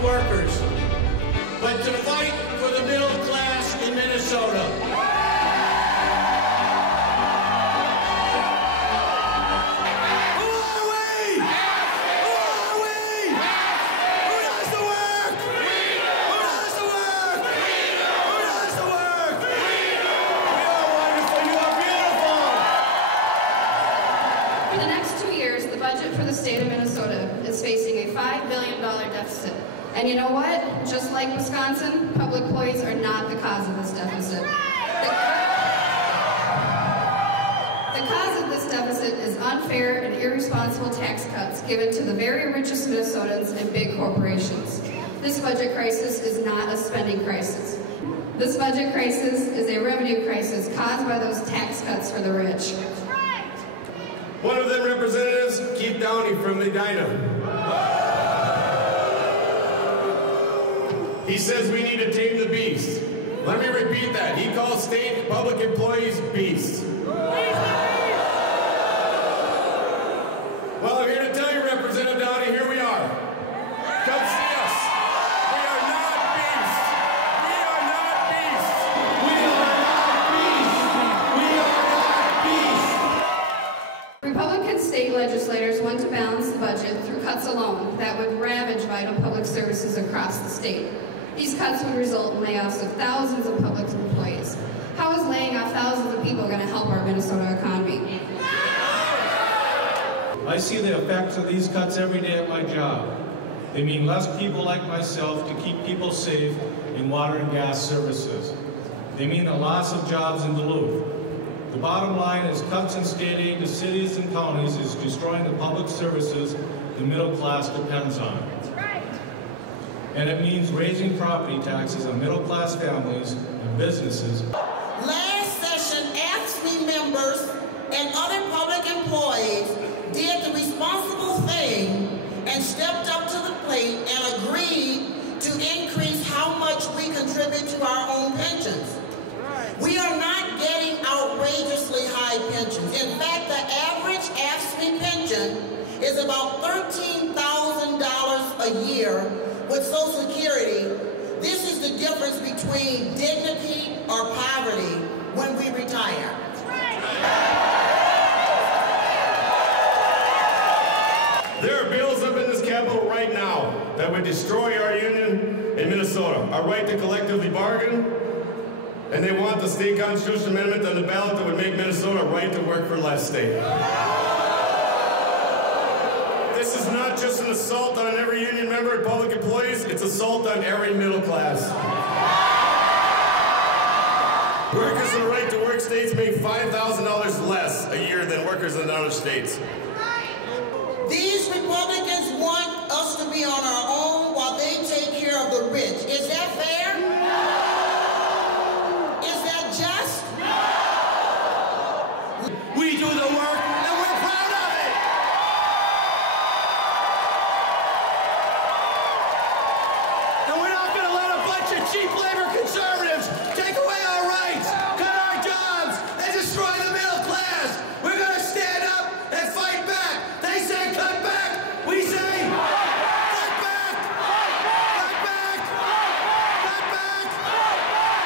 public workers, but to fight for the middle class in Minnesota. The state of Minnesota is facing a $5 billion deficit. And you know what? Just like Wisconsin, public employees are not the cause of this deficit. The cause of this deficit is unfair and irresponsible tax cuts given to the very richest Minnesotans and big corporations. This budget crisis is not a spending crisis. This budget crisis is a revenue crisis caused by those tax cuts for the rich. One of them representatives, Keith Downey from Medina. He says we need to tame the beast. Let me repeat that. He calls state public employees beasts. Well, I'm here to tell you, Representative Downey, here we are. Come see us. We are not beasts. We are not beasts. We are not beasts. We are not beasts. Republican state legislators want to balance the budget through cuts alone that would ravage vital public services across the state. These cuts would result in layoffs of thousands of public employees. How is laying off thousands of people going to help our Minnesota economy? I see the effects of these cuts every day at my job. They mean less people like myself to keep people safe in water and gas services. They mean the loss of jobs in Duluth. The bottom line is cuts in state aid to cities and counties is destroying the public services the middle class depends on. That's right. And it means raising property taxes on middle class families and businesses. Last session, AFSCME members and other public employees did the responsible thing and stepped up to the plate and agreed to increase how much we contribute to our own pensions. We are not getting outrageously high pensions. In fact, the average AFSCME pension is about $13,000 a year with Social Security. This is the difference between dignity or poverty when we retire. There are bills up in this Capitol right now that would destroy our union in Minnesota, our right to collectively bargain, and they want the state constitution amendment on the ballot that would make Minnesota a right to work for less state. This is not just an assault on every union member and public employees, it's assault on every middle class. Workers in the right to work states make $5,000 less a year than workers in other states. These Republicans want us to be on our own while they take care of the rich. Is that fair? Is that just? We do the work and we're proud of it. And we're not going to let a bunch of cheap labor conservatives take away our rights, cut our jobs, and destroy the middle class. We're going to stand up and fight back. They say cut back. We say cut back. Cut back. Cut back.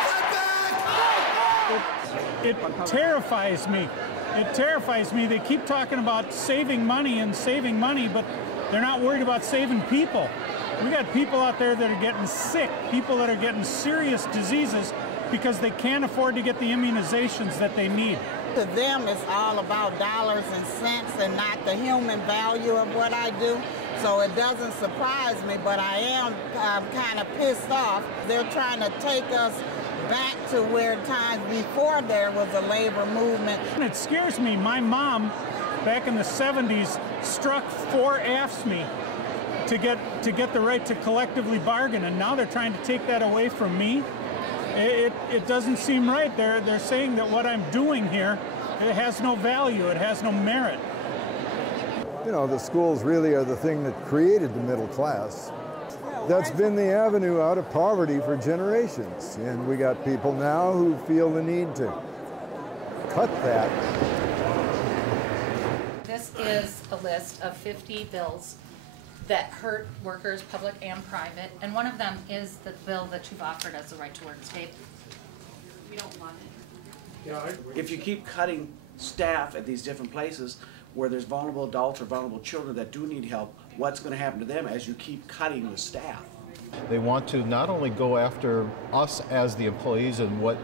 Cut back. It terrifies me. It terrifies me. They keep talking about saving money, but they're not worried about saving people. We got people out there that are getting sick, people that are getting serious diseases because they can't afford to get the immunizations that they need. To them, it's all about dollars and cents and not the human value of what I do. So it doesn't surprise me, but I am kind of pissed off. They're trying to take us back to where times before there was a labor movement. And it scares me. My mom, back in the 70s, struck for AFSCME to get the right to collectively bargain, and now they're trying to take that away from me. It doesn't seem right. They're saying that what I'm doing here, it has no value, it has no merit. You know, the schools really are the thing that created the middle class. That's been the avenue out of poverty for generations, and we got people now who feel the need to cut that. This is a list of 50 bills that hurt workers, public and private, and one of them is the bill that you've offered as the right to work state. We don't want it. If you keep cutting staff at these different places where there's vulnerable adults or vulnerable children that do need help, what's going to happen to them as you keep cutting the staff? They want to not only go after us as the employees and what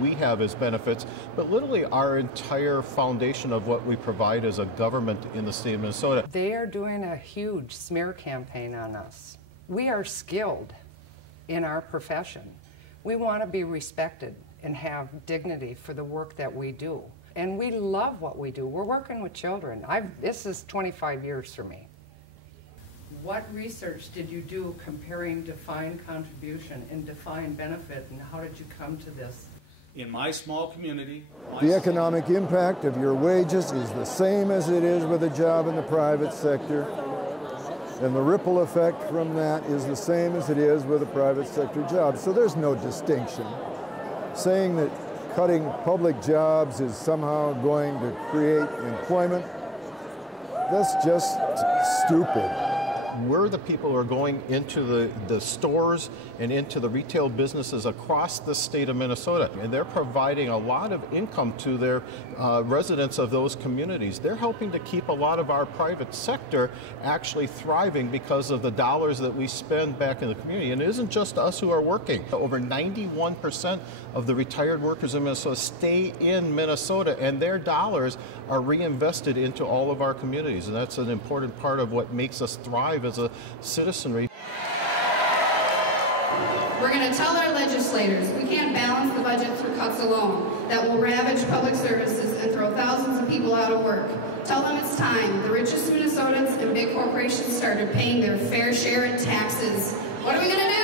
we have as benefits, but literally our entire foundation of what we provide as a government in the state of Minnesota. They are doing a huge smear campaign on us. We are skilled in our profession. We want to be respected and have dignity for the work that we do. And we love what we do. We're working with children. This is 25 years for me. What research did you do comparing defined contribution and defined benefit, and how did you come to this? In my small community, the economic impact of your wages is the same as it is with a job in the private sector, and the ripple effect from that is the same as it is with a private sector job. So there's no distinction. Saying that cutting public jobs is somehow going to create employment, that's just stupid. We're the people who are going into the stores and into the retail businesses across the state of Minnesota, and they're providing a lot of income to their residents of those communities. They're helping to keep a lot of our private sector actually thriving because of the dollars that we spend back in the community. And it isn't just us who are working. Over 91% of the retired workers in Minnesota stay in Minnesota, and their dollars are reinvested into all of our communities. And that's an important part of what makes us thrive as a citizenry. We're going to tell our legislators we can't balance the budget through cuts alone that will ravage public services and throw thousands of people out of work. Tell them it's time. The richest Minnesotans and big corporations started paying their fair share in taxes. What are we going to do?